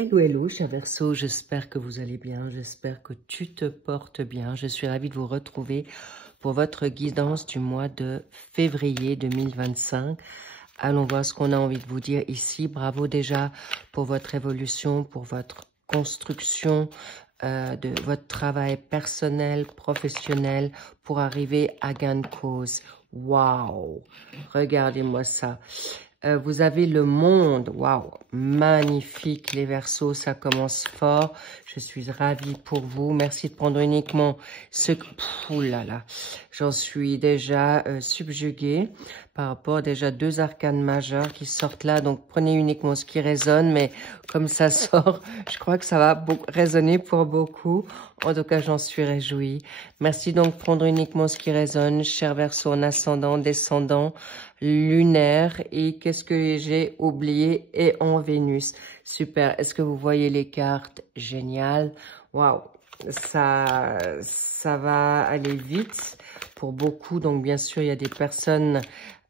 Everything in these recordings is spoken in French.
Hello, hello, cher Verseau, j'espère que vous allez bien, j'espère que tu te portes bien. Je suis ravie de vous retrouver pour votre guidance du mois de février 2025. Allons voir ce qu'on a envie de vous dire ici. Bravo déjà pour votre évolution, pour votre construction de votre travail personnel, professionnel, pour arriver à gain de cause. Waouh! Regardez-moi ça. Vous avez le monde, waouh, magnifique les Verseaux, ça commence fort. Je suis ravie pour vous. Merci de prendre uniquement ce... Ouh là là, j'en suis déjà subjuguée par rapport déjà deux arcanes majeures qui sortent là. Donc prenez uniquement ce qui résonne, mais comme ça sort, je crois que ça va résonner pour beaucoup. En tout cas, j'en suis réjouie. Merci donc de prendre uniquement ce qui résonne, cher Verseau, en ascendant, descendant, lunaire, et qu'est-ce que j'ai oublié, et en Vénus. Super. Est-ce que vous voyez les cartes? Génial. Waouh. Ça va aller vite pour beaucoup. Donc, bien sûr, il y a des personnes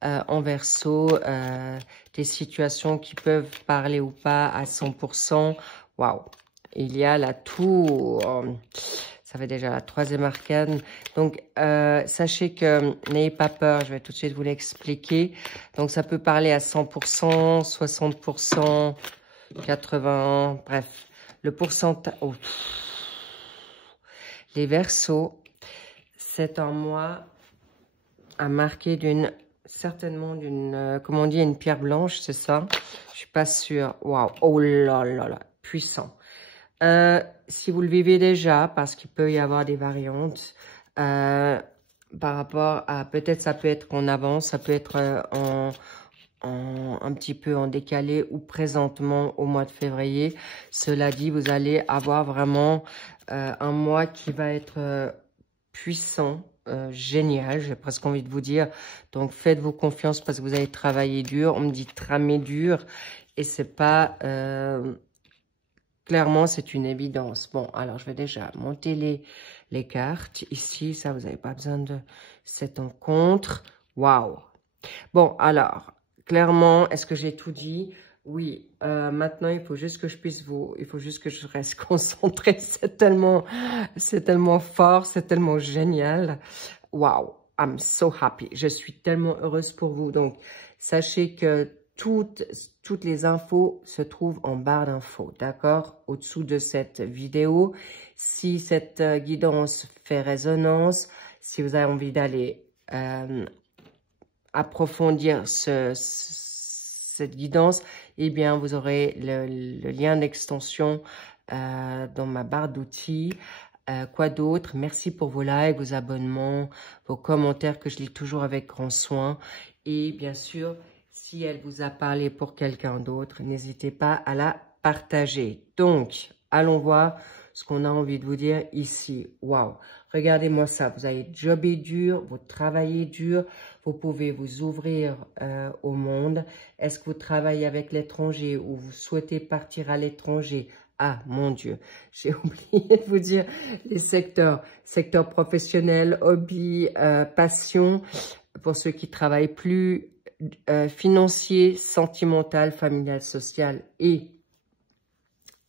en Verseau, des situations qui peuvent parler ou pas à 100%. Waouh. Il y a la tour. Ça fait déjà la troisième arcane. Donc, sachez que n'ayez pas peur. Je vais tout de suite vous l'expliquer. Donc, ça peut parler à 100%, 60%, 80%. Bref, le pourcentage... Oh. Les Verseaux, c'est un mois à marquer d'une... Certainement d'une... comment on dit, une pierre blanche, c'est ça? Je suis pas sûre. Waouh. Oh là là là. Puissant. Si vous le vivez déjà, parce qu'il peut y avoir des variantes, par rapport à, peut-être ça peut être en avance, ça peut être un petit peu en décalé ou présentement au mois de février. Cela dit, vous allez avoir vraiment un mois qui va être puissant, génial, j'ai presque envie de vous dire. Donc faites-vous confiance parce que vous allez travailler dur. On me dit tramer dur et c'est pas... clairement, c'est une évidence. Bon, alors je vais déjà monter les cartes. Ici, ça, vous n'avez pas besoin de cet encontre. Waouh! Bon, alors, clairement, est-ce que j'ai tout dit? Oui. Maintenant, il faut juste que je puisse vous... Il faut juste que je reste concentrée. C'est tellement fort, c'est tellement génial. Waouh! I'm so happy. Je suis tellement heureuse pour vous. Donc, sachez que toutes les infos se trouvent en barre d'infos, d'accord? Au-dessous de cette vidéo. Si cette guidance fait résonance, si vous avez envie d'aller approfondir cette guidance, eh bien, vous aurez le lien d'extension dans ma barre d'outils. Quoi d'autre? Merci pour vos likes, vos abonnements, vos commentaires que je lis toujours avec grand soin. Et bien sûr, si elle vous a parlé pour quelqu'un d'autre, n'hésitez pas à la partager. Donc, allons voir ce qu'on a envie de vous dire ici. Waouh! Regardez-moi ça. Vous avez jobé dur, vous travaillez dur, vous pouvez vous ouvrir au monde. Est-ce que vous travaillez avec l'étranger ou vous souhaitez partir à l'étranger? Ah, mon Dieu, j'ai oublié de vous dire les secteurs professionnels, hobby, passion, pour ceux qui travaillent plus, financier, sentimental, familial, social et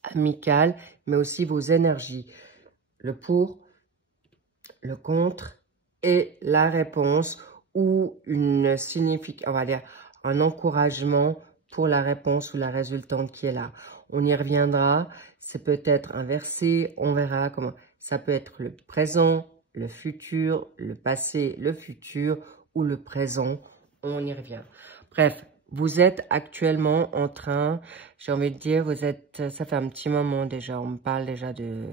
amical, mais aussi vos énergies, le pour, le contre et la réponse ou une signification, on va dire un encouragement pour la réponse ou la résultante qui est là. On y reviendra, c'est peut-être inversé, on verra comment. Ça peut être le présent, le futur, le passé, le futur ou le présent, on y revient. Bref, vous êtes actuellement en train, j'ai envie de dire, vous êtes, ça fait un petit moment déjà, on me parle déjà de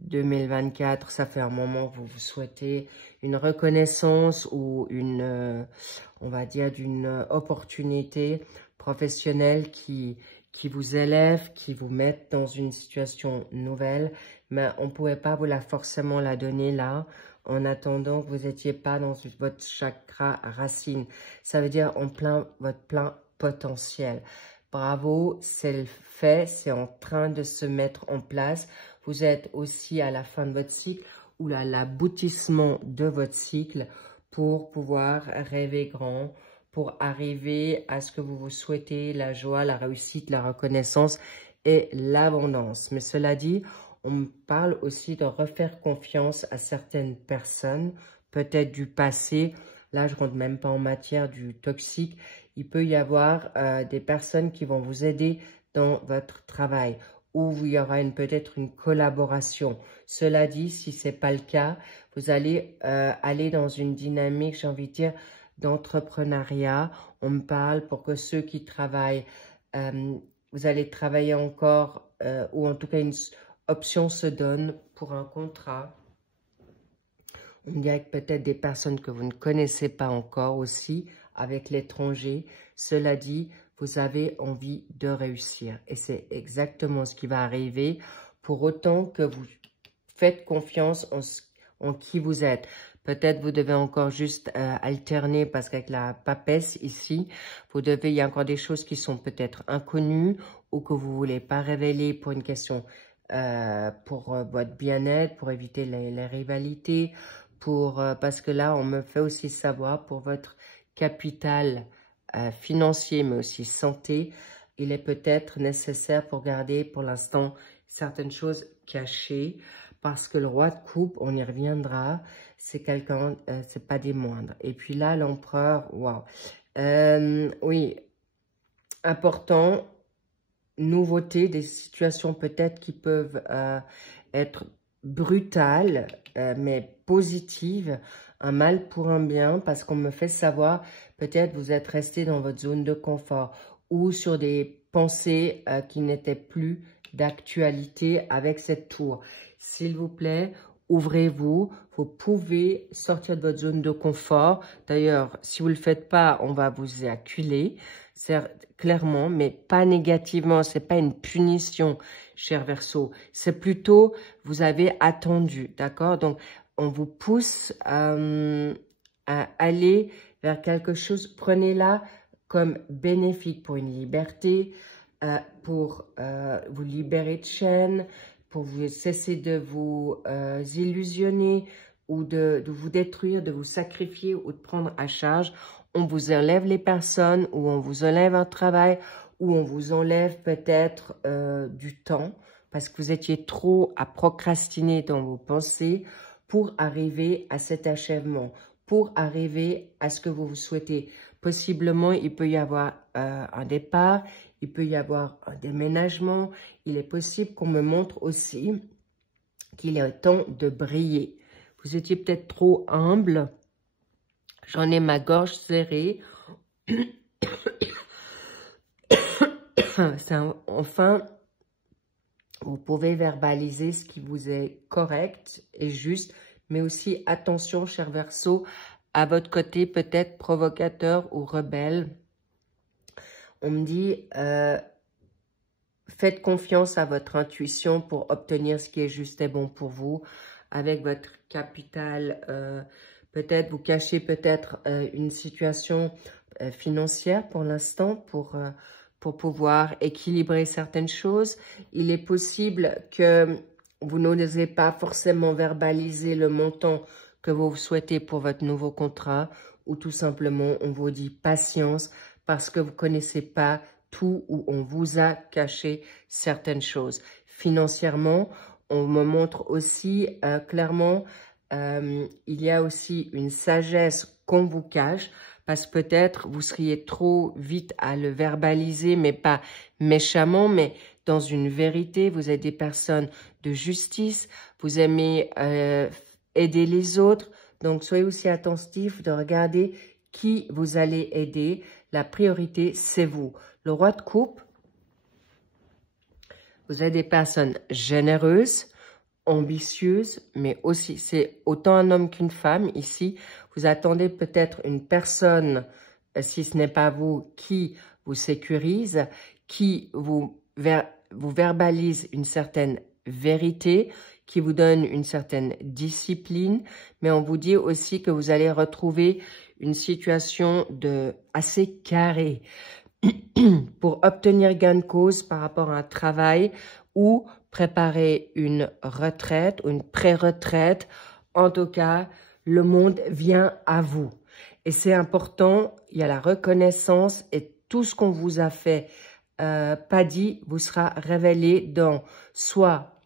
2024, ça fait un moment que vous vous souhaitez une reconnaissance ou une, on va dire, d'une opportunité professionnelle qui vous élève, qui vous met dans une situation nouvelle, mais on ne pouvait pas vous forcément la donner là, en attendant que vous n'étiez pas dans votre chakra racine. Ça veut dire votre plein potentiel. Bravo, c'est le fait, c'est en train de se mettre en place. Vous êtes aussi à la fin de votre cycle ou à l'aboutissement de votre cycle pour pouvoir rêver grand, pour arriver à ce que vous vous souhaitez, la joie, la réussite, la reconnaissance et l'abondance. Mais cela dit, on me parle aussi de refaire confiance à certaines personnes, peut-être du passé. Là, je ne rentre même pas en matière du toxique. Il peut y avoir des personnes qui vont vous aider dans votre travail, où il y aura peut-être une collaboration. Cela dit, si ce n'est pas le cas, vous allez aller dans une dynamique, j'ai envie de dire, d'entrepreneuriat. On me parle pour que ceux qui travaillent, vous allez travailler encore, ou en tout cas une option se donne pour un contrat. On me dit avec peut-être des personnes que vous ne connaissez pas encore aussi, avec l'étranger. Cela dit, vous avez envie de réussir. Et c'est exactement ce qui va arriver pour autant que vous faites confiance en qui vous êtes. Peut-être vous devez encore juste alterner parce qu'avec la papesse ici, il y a encore des choses qui sont peut-être inconnues ou que vous ne voulez pas révéler pour une question, pour votre bien-être, pour éviter les rivalités, parce que là, on me fait aussi savoir pour votre capital financier, mais aussi santé, il est peut-être nécessaire pour garder pour l'instant certaines choses cachées, parce que le roi de coupe, on y reviendra, c'est quelqu'un, c'est pas des moindres. Et puis là, l'empereur, waouh, oui, important, nouveauté, des situations peut-être qui peuvent être brutales, mais positives, un mal pour un bien, parce qu'on me fait savoir, peut-être vous êtes resté dans votre zone de confort ou sur des pensées qui n'étaient plus d'actualité avec cette tour. S'il vous plaît, ouvrez-vous, vous pouvez sortir de votre zone de confort. D'ailleurs, si vous ne le faites pas, on va vous acculer, clairement, mais pas négativement, ce n'est pas une punition, cher Verseau. C'est plutôt, vous avez attendu, d'accord? Donc, on vous pousse à aller vers quelque chose. Prenez-la comme bénéfique pour une liberté, pour vous libérer de chaînes, pour vous cesser de vous illusionner ou de vous détruire, de vous sacrifier ou de prendre à charge. On vous enlève les personnes ou on vous enlève un travail ou on vous enlève peut-être du temps parce que vous étiez trop à procrastiner dans vos pensées pour arriver à cet achèvement, pour arriver à ce que vous souhaitez. Possiblement, il peut y avoir un départ, il peut y avoir un déménagement. Il est possible qu'on me montre aussi qu'il est temps de briller. Vous étiez peut-être trop humble. J'en ai ma gorge serrée. Enfin, vous pouvez verbaliser ce qui vous est correct et juste, mais aussi attention, cher Verseau, à votre côté peut-être provocateur ou rebelle. On me dit, faites confiance à votre intuition pour obtenir ce qui est juste et bon pour vous. Avec votre capital, peut-être vous cachez peut-être une situation financière pour l'instant pour pouvoir équilibrer certaines choses. Il est possible que vous n'osez pas forcément verbaliser le montant que vous souhaitez pour votre nouveau contrat ou tout simplement on vous dit patience parce que vous ne connaissez pas tout ou on vous a caché certaines choses. Financièrement, on me montre aussi clairement, il y a aussi une sagesse qu'on vous cache parce que peut-être vous seriez trop vite à le verbaliser, mais pas méchamment, mais dans une vérité. Vous êtes des personnes de justice, vous aimez aider les autres, donc soyez aussi attentifs de regarder qui vous allez aider. La priorité, c'est vous. Le roi de coupe, vous êtes des personnes généreuses, ambitieuses, mais aussi, c'est autant un homme qu'une femme ici. Vous attendez peut-être une personne, si ce n'est pas vous, qui vous sécurise, qui vous verbalise une certaine vérité, qui vous donne une certaine discipline, mais on vous dit aussi que vous allez retrouver une situation assez carrée pour obtenir gain de cause par rapport à un travail ou préparer une retraite ou une pré-retraite. En tout cas, le monde vient à vous. Et c'est important, il y a la reconnaissance et tout ce qu'on vous a fait, pas dit, vous sera révélé dans soit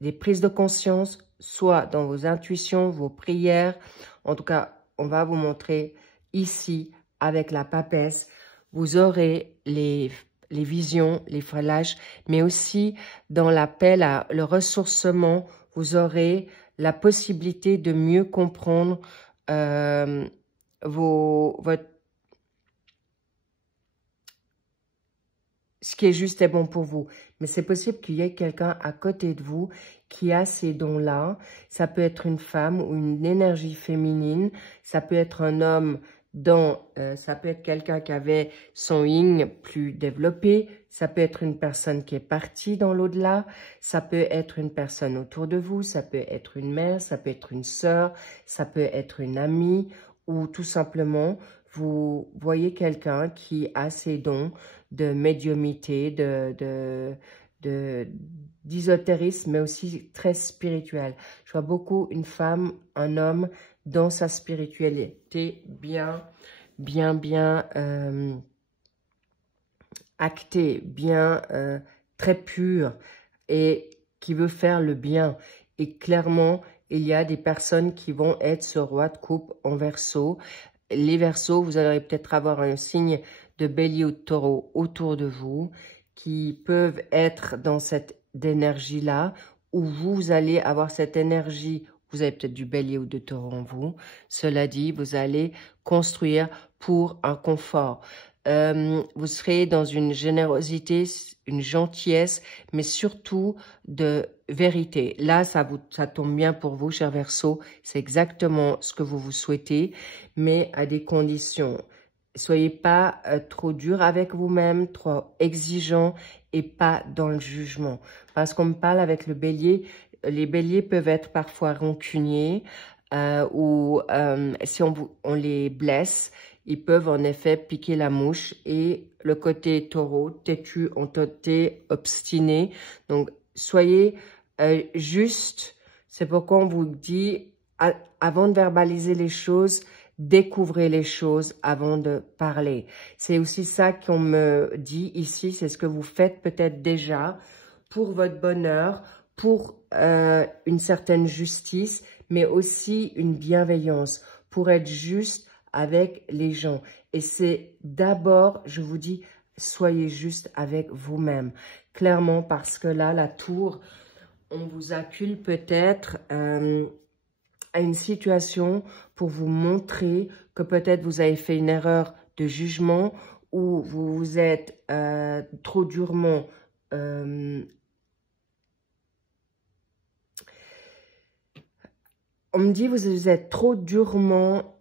des prises de conscience, soit dans vos intuitions, vos prières. En tout cas, on va vous montrer ici, avec la papesse, vous aurez les visions, les flashs, mais aussi dans l'appel à le ressourcement, vous aurez la possibilité de mieux comprendre ce qui est juste et bon pour vous. Mais c'est possible qu'il y ait quelqu'un à côté de vous qui a ces dons-là. Ça peut être une femme ou une énergie féminine. Ça peut être un homme ça peut être quelqu'un qui avait son yin plus développé. Ça peut être une personne qui est partie dans l'au-delà. Ça peut être une personne autour de vous. Ça peut être une mère. Ça peut être une sœur. Ça peut être une amie. Ou tout simplement, vous voyez quelqu'un qui a ses dons de médiumnité, d'ésotérisme, mais aussi très spirituel. Je vois beaucoup une femme, un homme dans sa spiritualité bien actée, bien très pure et qui veut faire le bien. Et clairement, il y a des personnes qui vont être ce roi de coupe en Verseau. Les Verseaux, vous allez peut-être avoir un signe de bélier ou de taureau autour de vous qui peuvent être dans cette énergie-là, où vous allez avoir cette énergie, vous avez peut-être du bélier ou de taureau en vous. Cela dit, vous allez construire pour un confort. Vous serez dans une générosité, une gentillesse, mais surtout de vérité. Là, ça tombe bien pour vous, cher Verseau. C'est exactement ce que vous vous souhaitez, mais à des conditions. Soyez pas trop dur avec vous-même, trop exigeant et pas dans le jugement. Parce qu'on me parle avec le bélier, les béliers peuvent être parfois rancuniers ou si on les blesse, ils peuvent en effet piquer la mouche. Et le côté taureau, têtu, entêté, obstiné. Donc, soyez juste. C'est pourquoi on vous dit, avant de verbaliser les choses, découvrez les choses avant de parler. C'est aussi ça qu'on me dit ici, c'est ce que vous faites peut-être déjà pour votre bonheur, pour une certaine justice, mais aussi une bienveillance, pour être juste avec les gens. Et c'est d'abord, je vous dis, soyez juste avec vous-même. Clairement, parce que là, la tour, on vous accule peut-être à une situation pour vous montrer que peut-être vous avez fait une erreur de jugement ou vous vous êtes trop durement on me dit vous êtes trop durement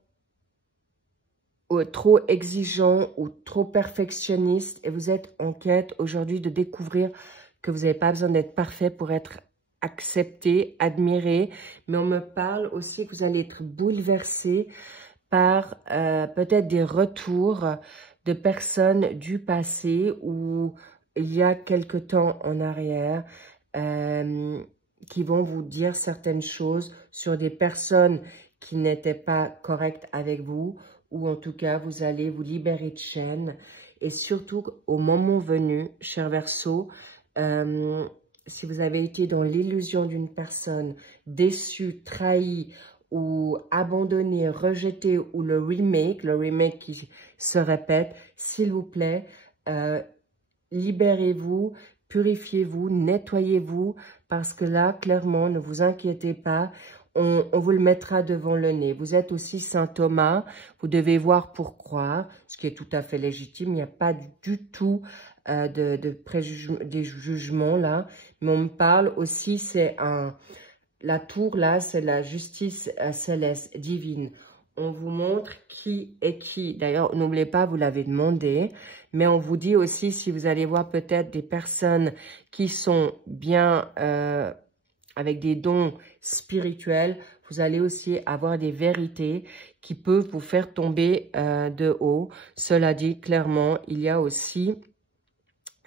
ou trop exigeant ou trop perfectionniste et vous êtes en quête aujourd'hui de découvrir que vous n'avez pas besoin d'être parfait pour être accepté, admiré, mais on me parle aussi que vous allez être bouleversé par peut-être des retours de personnes du passé ou il y a quelque temps en arrière qui vont vous dire certaines choses sur des personnes qui n'étaient pas correctes avec vous ou en tout cas vous allez vous libérer de chaînes et surtout au moment venu, cher Verseau, si vous avez été dans l'illusion d'une personne déçue, trahie ou abandonnée, rejetée ou le remake qui se répète, s'il vous plaît, libérez-vous, purifiez-vous, nettoyez-vous parce que là, clairement, ne vous inquiétez pas, on vous le mettra devant le nez. Vous êtes aussi Saint Thomas, vous devez voir pour croire, ce qui est tout à fait légitime, il n'y a pas du tout des jugements là, mais on me parle aussi, c'est la tour là, c'est la justice céleste, divine. On vous montre qui est qui. D'ailleurs, n'oubliez pas, vous l'avez demandé, mais on vous dit aussi si vous allez voir peut-être des personnes qui sont bien avec des dons spirituels, vous allez aussi avoir des vérités qui peuvent vous faire tomber de haut. Cela dit, clairement, il y a aussi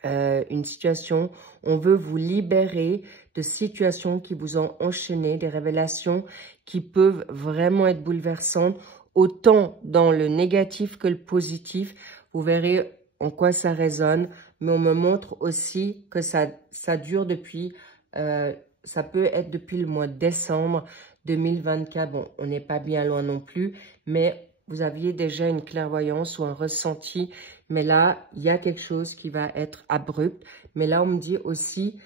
une situation, on veut vous libérer de situations qui vous ont enchaîné, des révélations qui peuvent vraiment être bouleversantes autant dans le négatif que le positif. Vous verrez en quoi ça résonne, mais on me montre aussi que ça dure depuis, ça peut être depuis le mois de décembre 2024. Bon, on n'est pas bien loin non plus, mais vous aviez déjà une clairvoyance ou un ressenti, mais là, il y a quelque chose qui va être abrupt. Mais là, on me dit aussi,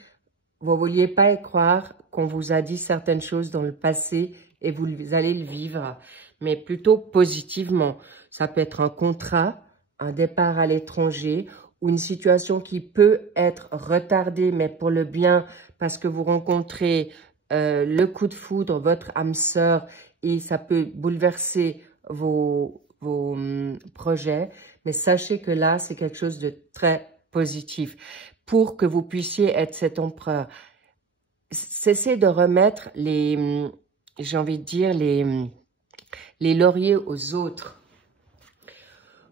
vous ne vouliez pas y croire qu'on vous a dit certaines choses dans le passé et vous allez le vivre, mais plutôt positivement. Ça peut être un contrat, un départ à l'étranger ou une situation qui peut être retardée, mais pour le bien, parce que vous rencontrez le coup de foudre, votre âme sœur, et ça peut bouleverser vos projets. Mais sachez que là, c'est quelque chose de très positif. Pour que vous puissiez être cet empereur, cessez de remettre les, j'ai envie de dire, les lauriers aux autres.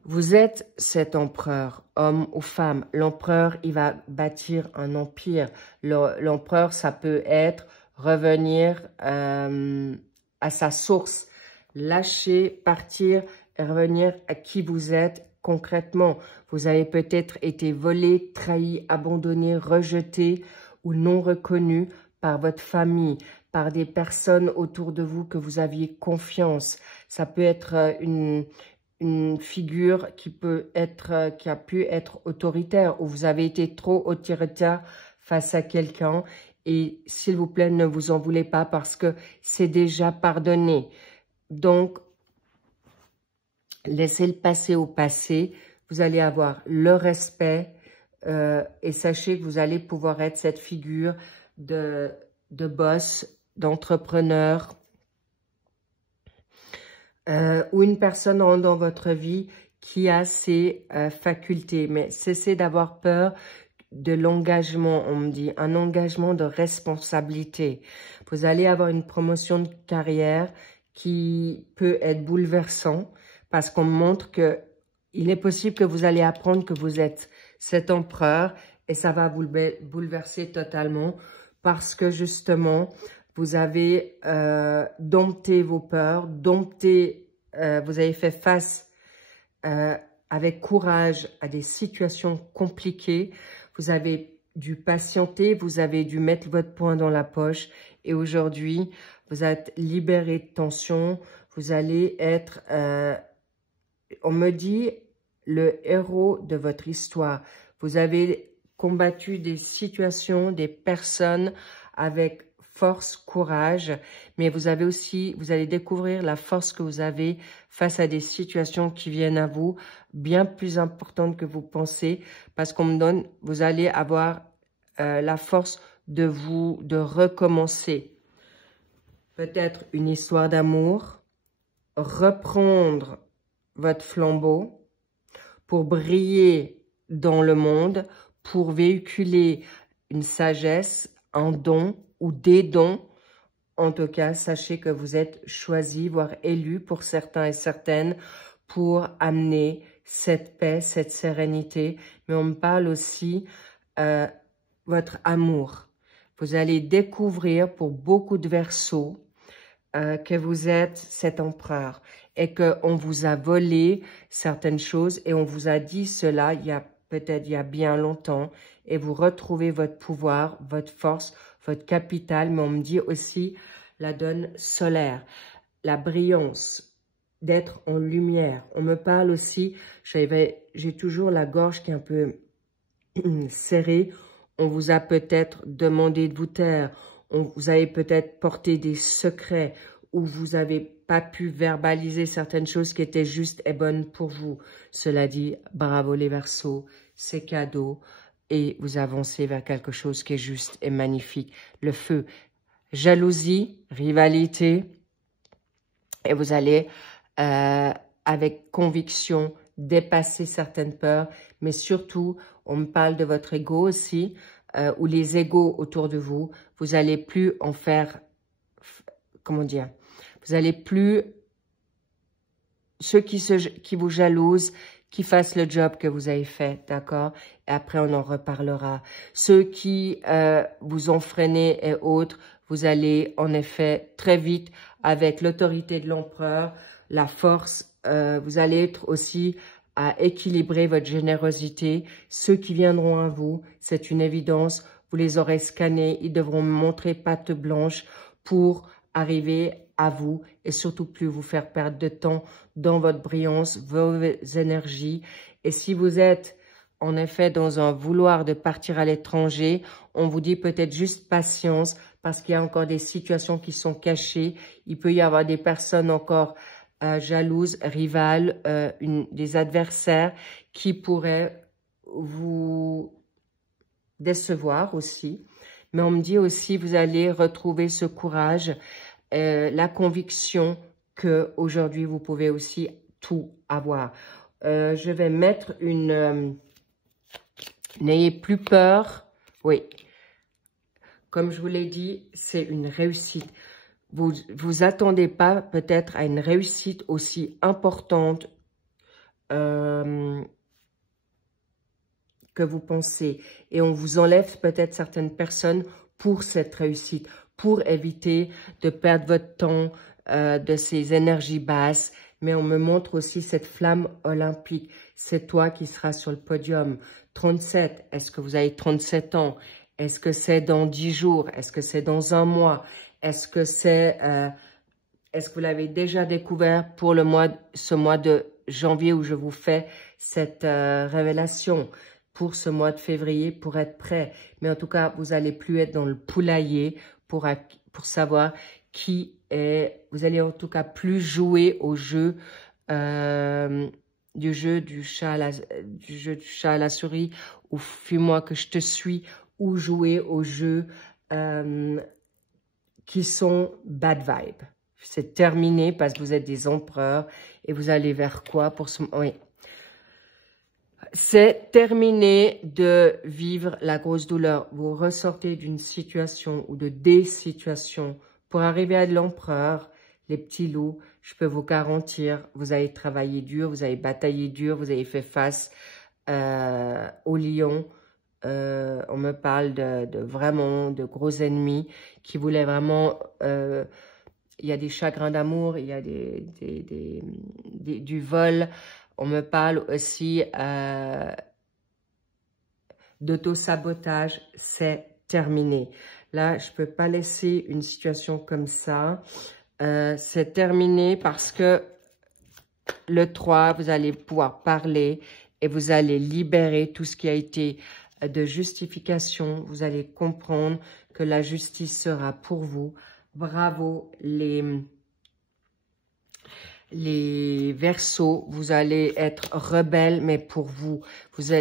Vous êtes cet empereur, homme ou femme. L'empereur, il va bâtir un empire. L'empereur, ça peut être revenir à sa source, lâcher, partir et revenir à qui vous êtes concrètement. Vous avez peut-être été volé, trahi, abandonné, rejeté ou non reconnu par votre famille, par des personnes autour de vous que vous aviez confiance. Ça peut être une figure qui a pu être autoritaire ou vous avez été trop autoritaire face à quelqu'un. Et s'il vous plaît, ne vous en voulez pas parce que c'est déjà pardonné. Donc, laissez le passé au passé. Vous allez avoir le respect et sachez que vous allez pouvoir être cette figure de boss, d'entrepreneur ou une personne rentre dans votre vie qui a ces facultés. Mais cessez d'avoir peur de l'engagement, on me dit, un engagement de responsabilité. Vous allez avoir une promotion de carrière qui peut être bouleversant parce qu'on me montre que il est possible que vous allez apprendre que vous êtes cet empereur et ça va vous bouleverser totalement parce que justement, vous avez dompté vos peurs, vous avez fait face avec courage à des situations compliquées. Vous avez dû patienter, vous avez dû mettre votre poing dans la poche et aujourd'hui, vous êtes libéré de tension. Vous allez être, on me dit, le héros de votre histoire. Vous avez combattu des situations, des personnes avec force, courage, mais vous allez découvrir la force que vous avez face à des situations qui viennent à vous, bien plus importantes que vous pensez, parce qu'on me donne, vous allez avoir la force de recommencer. Peut-être une histoire d'amour, reprendre votre flambeau pour briller dans le monde, pour véhiculer une sagesse, un don ou des dons. En tout cas, sachez que vous êtes choisi, voire élu pour certains et certaines, pour amener cette paix, cette sérénité. Mais on me parle aussi votre amour. Vous allez découvrir pour beaucoup de Verseaux que vous êtes cet empereur et qu'on vous a volé certaines choses et on vous a dit cela il y a bien longtemps et vous retrouvez votre pouvoir, votre force, votre capital, mais on me dit aussi la donne solaire, la brillance, d'être en lumière. On me parle aussi, j'ai toujours la gorge qui est un peu serrée, on vous a peut-être demandé de vous taire, vous avez peut-être porté des secrets ou vous n'avez pas pu verbaliser certaines choses qui étaient justes et bonnes pour vous. Cela dit, bravo les Verseaux, c'est cadeau et vous avancez vers quelque chose qui est juste et magnifique. Le feu, jalousie, rivalité et vous allez avec conviction dépasser certaines peurs, mais surtout, on me parle de votre ego aussi, ou les égos autour de vous, vous allez plus en faire, comment dire, vous allez plus, ceux qui vous jalousent, qui fassent le job que vous avez fait, d'accord? Et après, on en reparlera. Ceux qui vous ont freiné et autres, vous allez en effet très vite, avec l'autorité de l'empereur, la force. Vous allez être aussi à équilibrer votre générosité. Ceux qui viendront à vous, c'est une évidence, vous les aurez scannés, ils devront montrer patte blanche pour arriver à vous et surtout plus vous faire perdre de temps dans votre brillance, vos énergies. Et si vous êtes en effet dans un vouloir de partir à l'étranger, on vous dit peut-être juste patience parce qu'il y a encore des situations qui sont cachées. Il peut y avoir des personnes encore jalouses, rivales, des adversaires qui pourraient vous décevoir aussi. Mais on me dit aussi, vous allez retrouver ce courage, la conviction que aujourd'hui vous pouvez aussi tout avoir. Je vais mettre une... N'ayez plus peur. Oui. Comme je vous l'ai dit, c'est une réussite. Vous attendez pas peut-être à une réussite aussi importante que vous pensez. Et on vous enlève peut-être certaines personnes pour cette réussite, pour éviter de perdre votre temps, de ces énergies basses. Mais on me montre aussi cette flamme olympique. C'est toi qui seras sur le podium. 37, est-ce que vous avez 37 ans? Est-ce que c'est dans 10 jours? Est-ce que c'est dans un mois? Est-ce que c'est... est-ce que vous l'avez déjà découvert pour ce mois de janvier où je vous fais cette révélation? Pour ce mois de février, pour être prêt. Mais en tout cas, vous n'allez plus être dans le poulailler pour savoir qui est... Vous allez en tout cas plus jouer au jeu du chat à la souris, ou fuis-moi que je te suis, ou jouer aux jeux qui sont bad vibe. C'est terminé parce que vous êtes des empereurs et vous allez vers quoi pour ce... Oui. C'est terminé de vivre la grosse douleur. Vous ressortez d'une situation ou de des situations pour arriver à l'empereur, les petits loups. Je peux vous garantir, vous avez travaillé dur, vous avez bataillé dur, vous avez fait face au lion. On me parle de vraiment de gros ennemis qui voulaient vraiment... il y a des chagrins d'amour, il y a du vol. On me parle aussi d'auto-sabotage. C'est terminé. Là, je ne peux pas laisser une situation comme ça. C'est terminé parce que le 3, vous allez pouvoir parler et vous allez libérer tout ce qui a été de justification. Vous allez comprendre que la justice sera pour vous. Bravo les Verseaux, vous allez être rebelles, mais pour vous.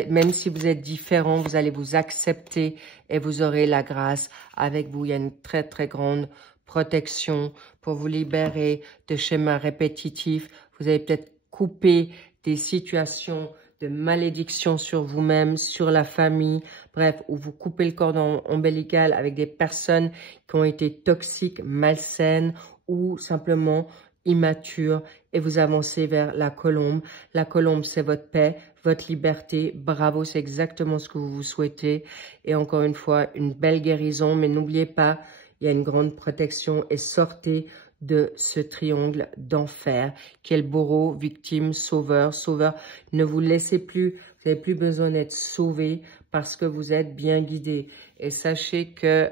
Même si vous êtes différents, vous allez vous accepter et vous aurez la grâce avec vous. Il y a une très, très grande protection pour vous libérer de schémas répétitifs. Vous allez peut-être couper des situations de malédiction sur vous-même, sur la famille. Bref, où vous coupez le cordon ombilical avec des personnes qui ont été toxiques, malsaines ou simplement immature et vous avancez vers la colombe. La colombe, c'est votre paix, votre liberté. Bravo, c'est exactement ce que vous vous souhaitez. Et encore une fois, une belle guérison. Mais n'oubliez pas, il y a une grande protection et sortez de ce triangle d'enfer. Quel bourreau, victime, sauveur, sauveur. Ne vous laissez plus, vous n'avez plus besoin d'être sauvé parce que vous êtes bien guidé. Et sachez que,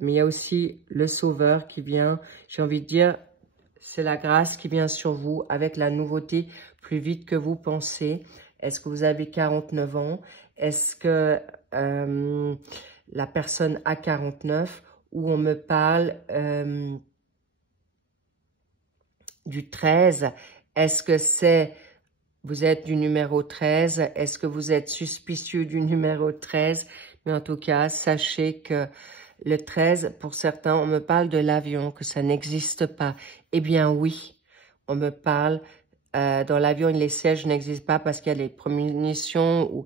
mais il y a aussi le sauveur qui vient, j'ai envie de dire, c'est la grâce qui vient sur vous avec la nouveauté plus vite que vous pensez. Est-ce que vous avez 49 ans? Est-ce que la personne a 49? Ou on me parle du 13? Est-ce que vous êtes du numéro 13? Est-ce que vous êtes suspicieux du numéro 13? Mais en tout cas, sachez que le 13, pour certains, on me parle de l'avion, que ça n'existe pas. Eh bien oui, on me parle, dans l'avion, les sièges n'existent pas parce qu'il y a les prémunitions, ou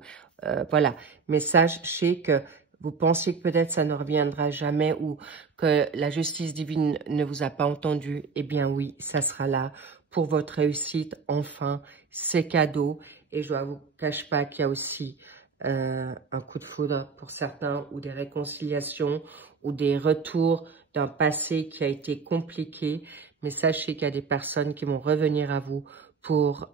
voilà. Mais sachez que vous pensez que peut-être ça ne reviendra jamais ou que la justice divine ne vous a pas entendu. Eh bien oui, ça sera là pour votre réussite. Enfin, c'est cadeau. Et je ne vous cache pas qu'il y a aussi un coup de foudre pour certains, ou des réconciliations, ou des retours d'un passé qui a été compliqué. Mais sachez qu'il y a des personnes qui vont revenir à vous pour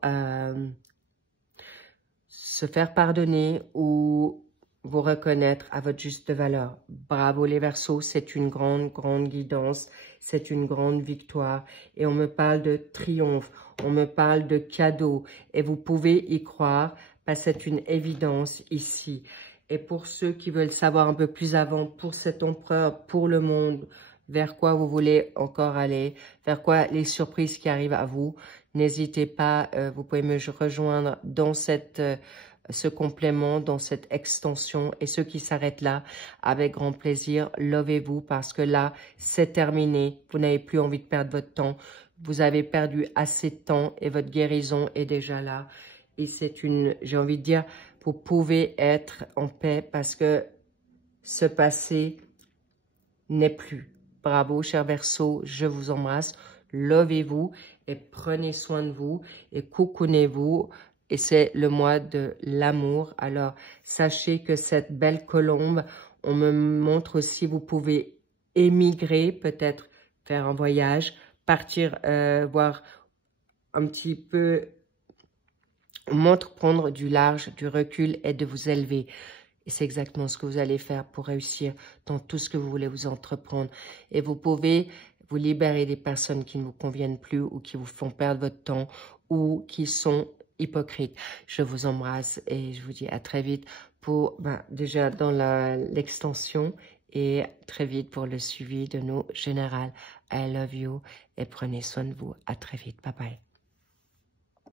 se faire pardonner ou vous reconnaître à votre juste valeur. Bravo les Verseaux, c'est une grande, grande guidance, c'est une grande victoire. Et on me parle de triomphe, on me parle de cadeau. Et vous pouvez y croire, parce que c'est une évidence ici. Et pour ceux qui veulent savoir un peu plus avant, pour cet empereur, pour le monde, vers quoi vous voulez encore aller, vers quoi les surprises qui arrivent à vous, n'hésitez pas, vous pouvez me rejoindre dans ce complément, dans cette extension. Et ceux qui s'arrêtent là, avec grand plaisir, lovez-vous, parce que là, c'est terminé. Vous n'avez plus envie de perdre votre temps. Vous avez perdu assez de temps et votre guérison est déjà là. Et c'est j'ai envie de dire, vous pouvez être en paix parce que ce passé n'est plus. Bravo, cher Verseau, je vous embrasse. Lovez-vous et prenez soin de vous et coucounez-vous. Et c'est le mois de l'amour. Alors, sachez que cette belle colombe, on me montre aussi, vous pouvez émigrer, peut-être faire un voyage, partir voir un petit peu, on montre prendre du large, du recul et de vous élever. Et c'est exactement ce que vous allez faire pour réussir dans tout ce que vous voulez vous entreprendre. Et vous pouvez vous libérer des personnes qui ne vous conviennent plus ou qui vous font perdre votre temps ou qui sont hypocrites. Je vous embrasse et je vous dis à très vite pour, déjà dans l'extension et très vite pour le suivi de nos générales. I love you et prenez soin de vous. À très vite. Bye bye.